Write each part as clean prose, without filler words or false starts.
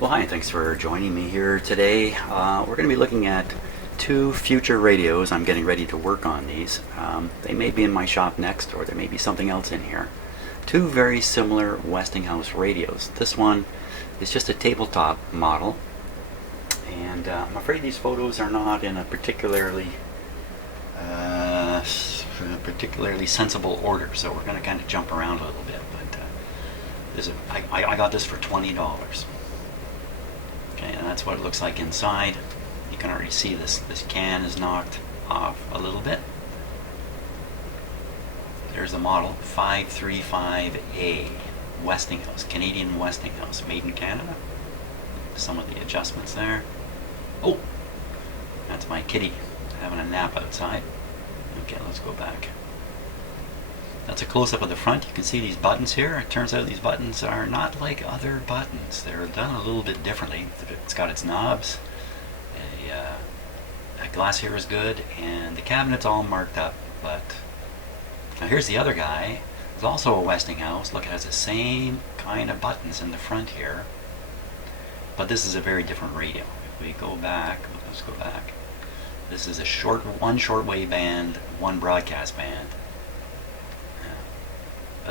Well, hi, and thanks for joining me here today. We're going to be looking at two future radios. I'm getting ready to work on these. They may be in my shop next, or there may be something else in here. Two very similar Westinghouse radios. This one is just a tabletop model, and I'm afraid these photos are not in a particularly sensible order, so we're going to kind of jump around a little bit. But I got this for $20. Okay, and that's what it looks like inside. You can already see this can is knocked off a little bit. There's the model 535A Westinghouse, Canadian Westinghouse, made in Canada. Some of the adjustments there. Oh, that's my kitty having a nap outside. Okay, let's go back. That's a close-up of the front. You can see these buttons here. It turns out these buttons are not like other buttons. They're done a little bit differently. It's got its knobs. That glass here is good, and the cabinet's all marked up. But now here's the other guy. It's also a Westinghouse. Look, it has the same kind of buttons in the front here. But this is a very different radio. If we go back, let's go back. This is one shortwave band, one broadcast band.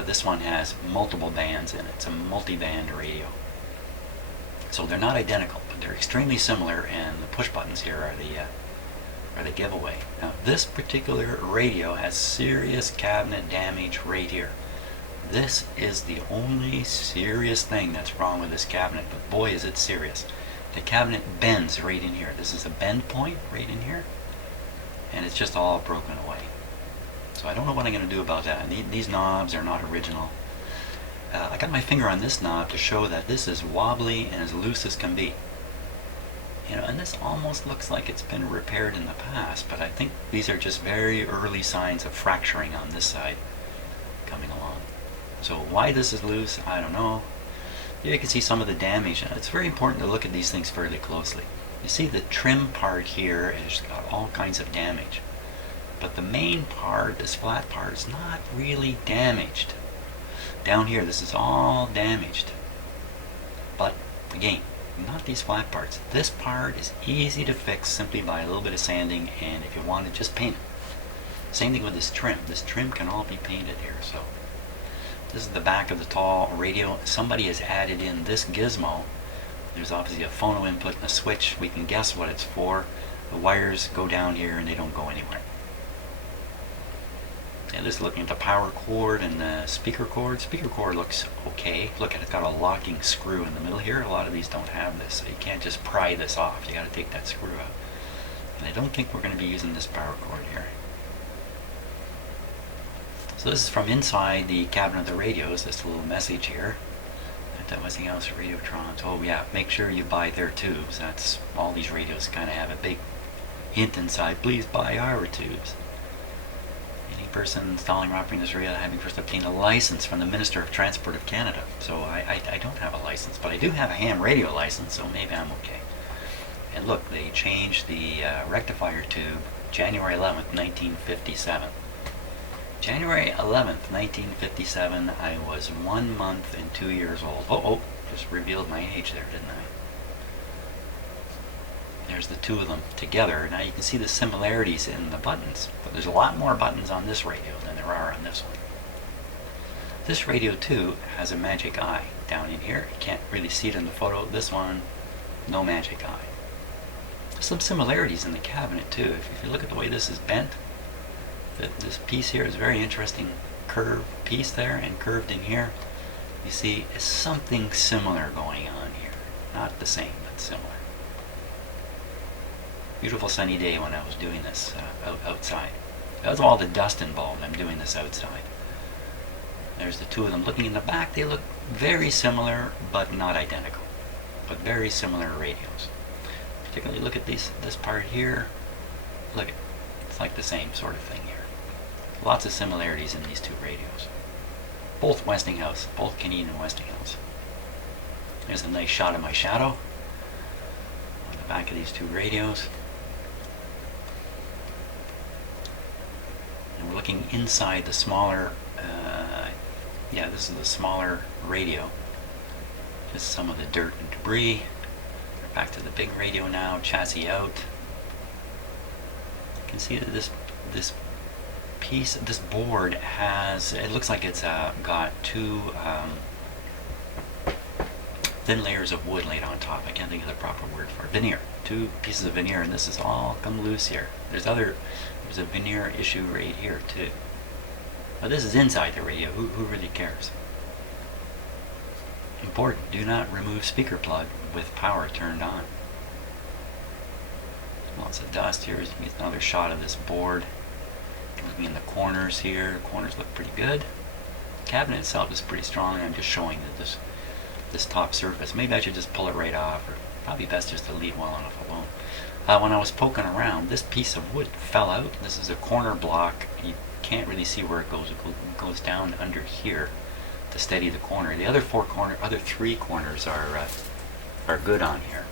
This one has multiple bands in it. It's a multi-band radio. So they're not identical, but they're extremely similar, and the push buttons here are the giveaway. Now this particular radio has serious cabinet damage right here. This is the only serious thing that's wrong with this cabinet, but boy is it serious. The cabinet bends right in here. This is a bend point right in here, and it's just all broken away. So I don't know what I'm going to do about that. These knobs are not original. I got my finger on this knob to show that this is wobbly and as loose as can be. And this almost looks like it's been repaired in the past, but I think these are just very early signs of fracturing on this side coming along. So why this is loose, I don't know. Here you can see some of the damage. It's very important to look at these things fairly closely. You see the trim part here has got all kinds of damage. But the main part, this flat part, is not really damaged. Down here, this is all damaged. But, again, not these flat parts. This part is easy to fix simply by a little bit of sanding, and if you want to, just paint it. Same thing with this trim. This trim can all be painted here. So, this is the back of the tall radio. Somebody has added in this gizmo. There's obviously a phono input and a switch. We can guess what it's for. The wires go down here and they don't go anywhere. And this is looking at the power cord and the speaker cord. Speaker cord looks okay. Look at it, it's got a locking screw in the middle here. A lot of these don't have this, so you can't just pry this off. You got to take that screw out. And I don't think we're going to be using this power cord here. So this is from inside the cabinet of the radios. This little message here. That Westinghouse Radiotrons. Oh yeah, make sure you buy their tubes. That's all these radios kind of have a big hint inside. Please buy our tubes. Person installing or operating this radio having first obtained a license from the Minister of Transport of Canada. So I don't have a license, but I do have a ham radio license, so maybe I'm okay. And look, they changed the rectifier tube January 11th, 1957. January 11th, 1957, I was 1 month and 2 years old. Oh, just revealed my age there, didn't I? There's the two of them together. Now you can see the similarities in the buttons, but there's a lot more buttons on this radio than there are on this one. This radio too has a magic eye down in here. You can't really see it in the photo. This one, no magic eye. There's some similarities in the cabinet too. If you look at the way this is bent, this piece here is a very interesting curved piece there, and curved in here, you see something similar going on here. Not the same, but similar. Beautiful sunny day when I was doing this outside. That was all the dust involved. I'm doing this outside. There's the two of them looking in the back. They look very similar, but not identical. But very similar radios. Particularly look at this part here. Look at it. It's like the same sort of thing here. Lots of similarities in these two radios. Both Westinghouse, both Canadian Westinghouse. There's a nice shot of my shadow on the back of these two radios. And we're looking inside the smaller, this is the smaller radio. Just some of the dirt and debris. Back to the big radio now, chassis out. You can see that this piece, this board has, it looks like it's got two thin layers of wood laid on top. I can't think of the proper word for it. Veneer. Two pieces of veneer, and this is all come loose here. There's a veneer issue right here too. But this is inside the radio. Who really cares? Important, do not remove speaker plug with power turned on. Lots of dust here. You can get another shot of this board. Looking in the corners here, the corners look pretty good. The cabinet itself is pretty strong. I'm just showing that this top surface, maybe I should just pull it right off, or probably best just to leave well enough alone. When I was poking around, this piece of wood fell out. This is a corner block. You can't really see where it goes. It goes down under here to steady the corner. The other three corners are good on here.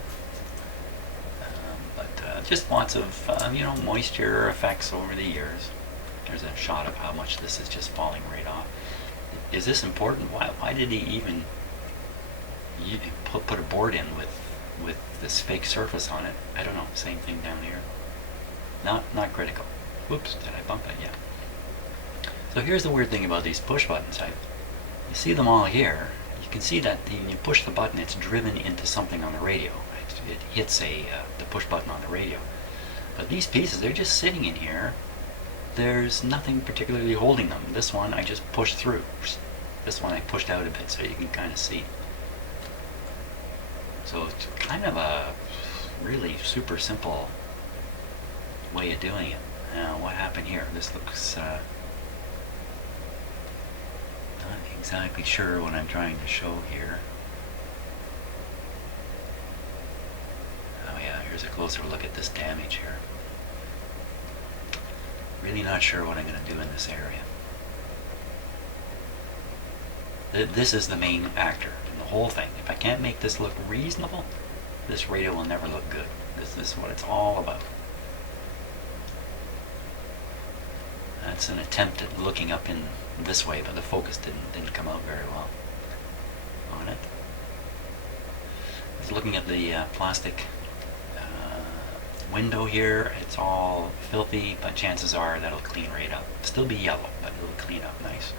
But just lots of moisture effects over the years. There's a shot of how much this is just falling right off. Is this important? Why did he even put a board in with this fake surface on it? I don't know. Same thing down here. Not critical. Whoops, did I bump it? Yeah. So here's the weird thing about these push buttons. You see them all here. You can see that when you push the button, it's driven into something on the radio. It hits the push button on the radio. But these pieces, they're just sitting in here. There's nothing particularly holding them. This one I just pushed through. This one I pushed out a bit so you can kind of see. So it's kind of a really super simple way of doing it. Now what happened here? This looks not exactly sure what I'm trying to show here. Oh yeah, here's a closer look at this damage here. Really not sure what I'm going to do in this area. This is the main actor in the whole thing. If I can't make this look reasonable, this radio will never look good. This is what it's all about. That's an attempt at looking up in this way, but the focus didn't come out very well on it. I was looking at the plastic window here. It's all filthy, but chances are that'll clean right up. Still be yellow, but it'll clean up nice.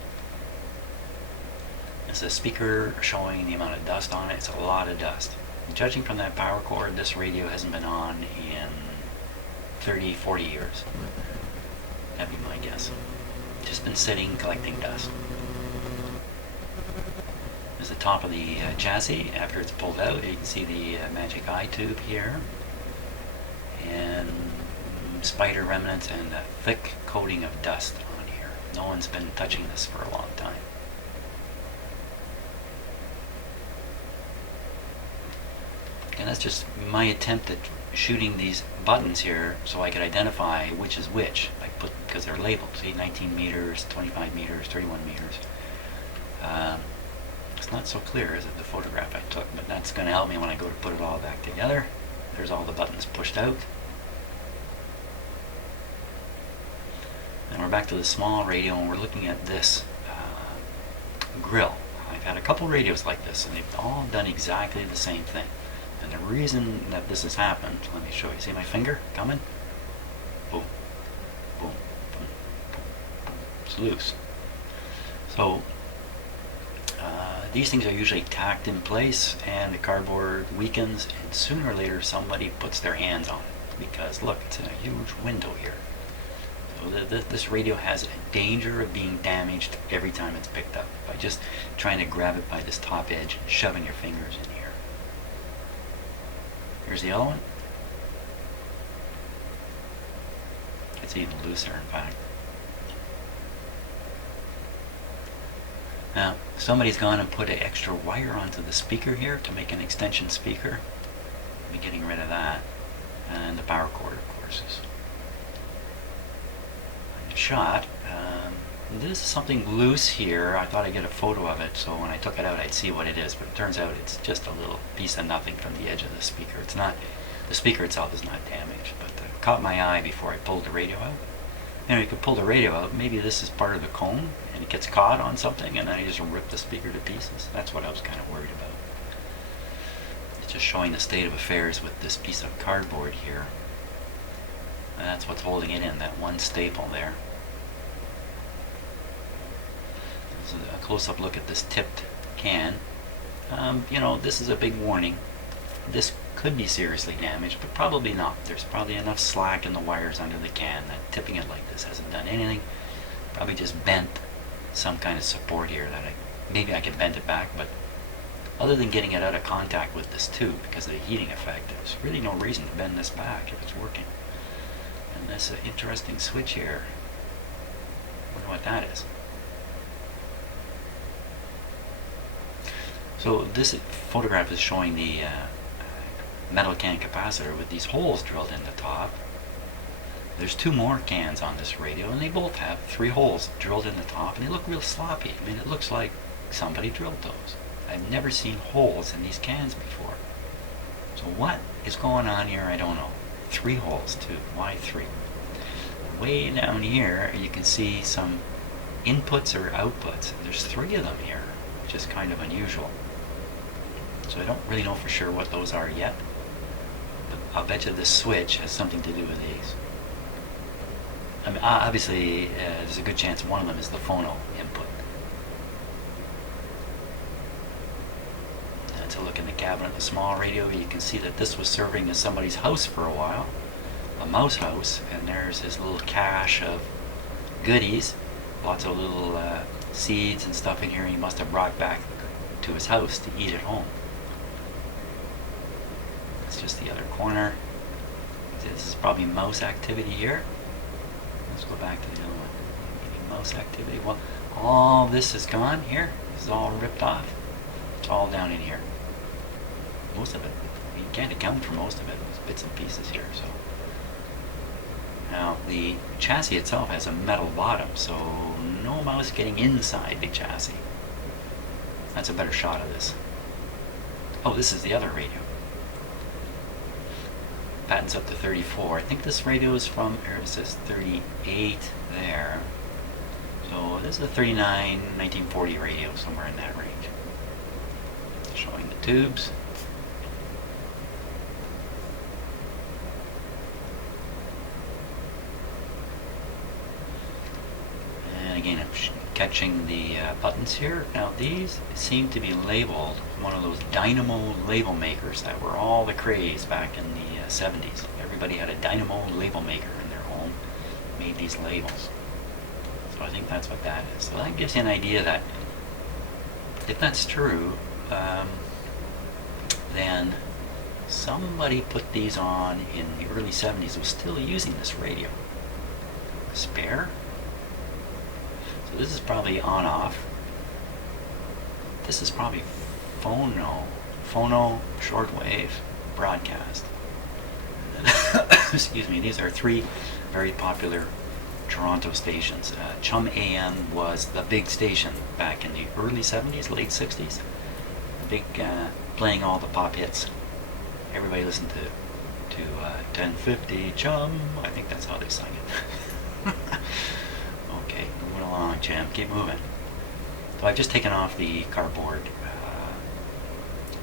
There's a speaker showing the amount of dust on it. It's a lot of dust. Judging from that power cord, this radio hasn't been on in 30, 40 years. That'd be my guess. Just been sitting, collecting dust. There's the top of the chassis. After it's pulled out, you can see the magic eye tube here. And spider remnants and a thick coating of dust on here. No one's been touching this for a long time. And that's just my attempt at shooting these buttons here so I could identify which is which. Because they're labeled. See, 19 meters, 25 meters, 31 meters. It's not so clear, is it, the photograph I took, but that's going to help me when I go to put it all back together. There's all the buttons pushed out. And we're back to the small radio, and we're looking at this grill. I've had a couple radios like this, and they've all done exactly the same thing. And the reason that this has happened, let me show you. See my finger coming? Boom, boom, boom, boom, boom. It's loose. So these things are usually tacked in place, and the cardboard weakens, and sooner or later somebody puts their hands on it. Because look, it's a huge window here. So this radio has a danger of being damaged every time it's picked up by just trying to grab it by this top edge and shoving your fingers in here. Here's the other one. It's even looser, in fact. Now, somebody's gone and put an extra wire onto the speaker here to make an extension speaker. I'll be getting rid of that. And the power cord, of course, is shot. This is something loose here. I thought I'd get a photo of it, so when I took it out I'd see what it is, but it turns out it's just a little piece of nothing from the edge of the speaker. It's not, the speaker itself is not damaged, but it caught my eye before I pulled the radio out. You could pull the radio out, maybe this is part of the cone, and it gets caught on something, and then I just rip the speaker to pieces. That's what I was kind of worried about. Just showing the state of affairs with this piece of cardboard here. And that's what's holding it in, that one staple there. This is a close-up look at this tipped can. You know, this is a big warning. This could be seriously damaged, but probably not. There's probably enough slack in the wires under the can that tipping it like this hasn't done anything. Probably just bent some kind of support here that maybe I could bend it back, but other than getting it out of contact with this tube because of the heating effect, there's really no reason to bend this back if it's working. And this interesting switch here, I wonder what that is. So this photograph is showing the metal can capacitor with these holes drilled in the top. There's two more cans on this radio, and they both have 3 holes drilled in the top, and they look real sloppy. I mean, it looks like somebody drilled those. I've never seen holes in these cans before. So what is going on here? I don't know. 3 holes too. Why 3? Way down here you can see some inputs or outputs. There's 3 of them here, which is kind of unusual. So I don't really know for sure what those are yet. But I'll bet you this switch has something to do with these. I mean, obviously there's a good chance one of them is the phono input. To look in the cabinet of the small radio, you can see that this was serving as somebody's house for a while, a mouse house, and there's his little cache of goodies, lots of little seeds and stuff in here he must have brought back to his house to eat at home. That's just the other corner. This is probably mouse activity here. Let's go back to the other one. Maybe mouse activity. Well, all this is gone here. This is all ripped off. It's all down in here. Most of it. You can't account for most of it. There's bits and pieces here. So now the chassis itself has a metal bottom, so no mouse getting inside the chassis. That's a better shot of this. Oh, this is the other radio. Patent's up to 34. I think this radio is from, or it says 38 there. So this is a 39, 1940 radio, somewhere in that range. Showing the tubes. And again, I'm catching the buttons here. Now these seem to be labeled one of those dynamo label makers that were all the craze back in the 70s. Everybody had a dynamo label maker in their home, made these labels. So I think that's what that is. So that gives you an idea that if that's true, then somebody put these on in the early 70s who was still using this radio. Spare? So this is probably on off. This is probably phono shortwave broadcast. Excuse me, these are 3 very popular Toronto stations. Chum AM was the big station back in the early 70s, late 60s. Big, playing all the pop hits. Everybody listened to 1050 Chum. I think that's how they sung it. Okay, moving along, Jim. Keep moving. So I've just taken off the cardboard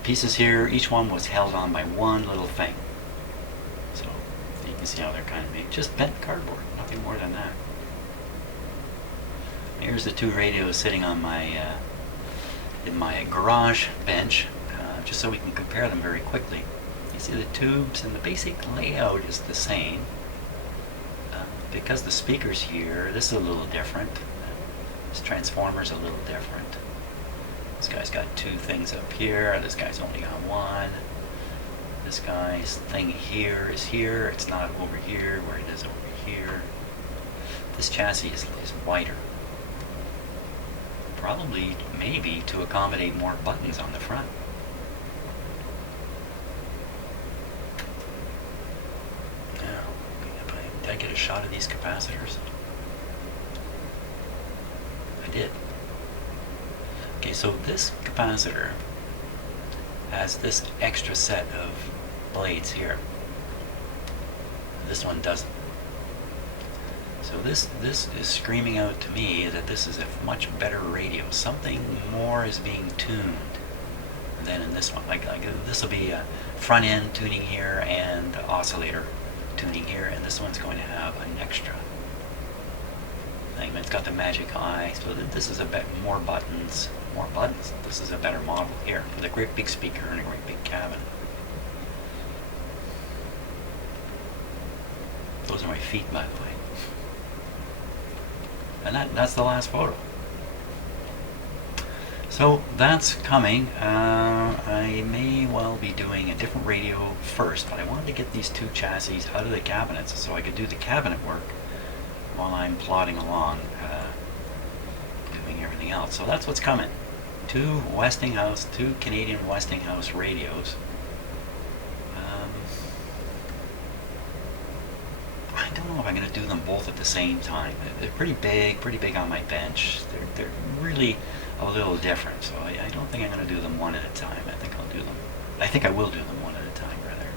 pieces here. Each one was held on by one little thing. So you can see how they're kind of made. Just bent cardboard, nothing more than that. Here's the 2 radios sitting on my in my garage bench, just so we can compare them very quickly. You see the tubes and the basic layout is the same. Because the speakers here, this is a little different. This transformer's a little different. This guy's got 2 things up here. This guy's only got 1. This guy's thing here is here. It's not over here where it is over here. This chassis is wider. Probably, maybe, to accommodate more buttons on the front. Now, did I get a shot of these capacitors? I did. Okay, so this capacitor has this extra set of blades here. This one doesn't. So this is screaming out to me that this is a much better radio. Something more is being tuned than in this one. Like this will be front end tuning here and oscillator tuning here, and this one's going to have an extra thing. It's got the magic eye, so this is a bit more buttons. More buttons. This is a better model here with a great big speaker and a great big cabin. Those are my feet, by the way. And that's the last photo. So that's coming. I may well be doing a different radio first, but I wanted to get these two chassis out of the cabinets so I could do the cabinet work while I'm plodding along, doing everything else. So that's what's coming. Two Canadian Westinghouse radios. I don't know if I'm going to do them both at the same time. They're pretty big on my bench. They're really a little different, so I don't think I'm going to do them one at a time. I think I will do them one at a time, rather.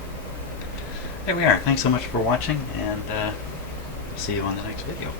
There we are. Thanks so much for watching, and see you on the next video.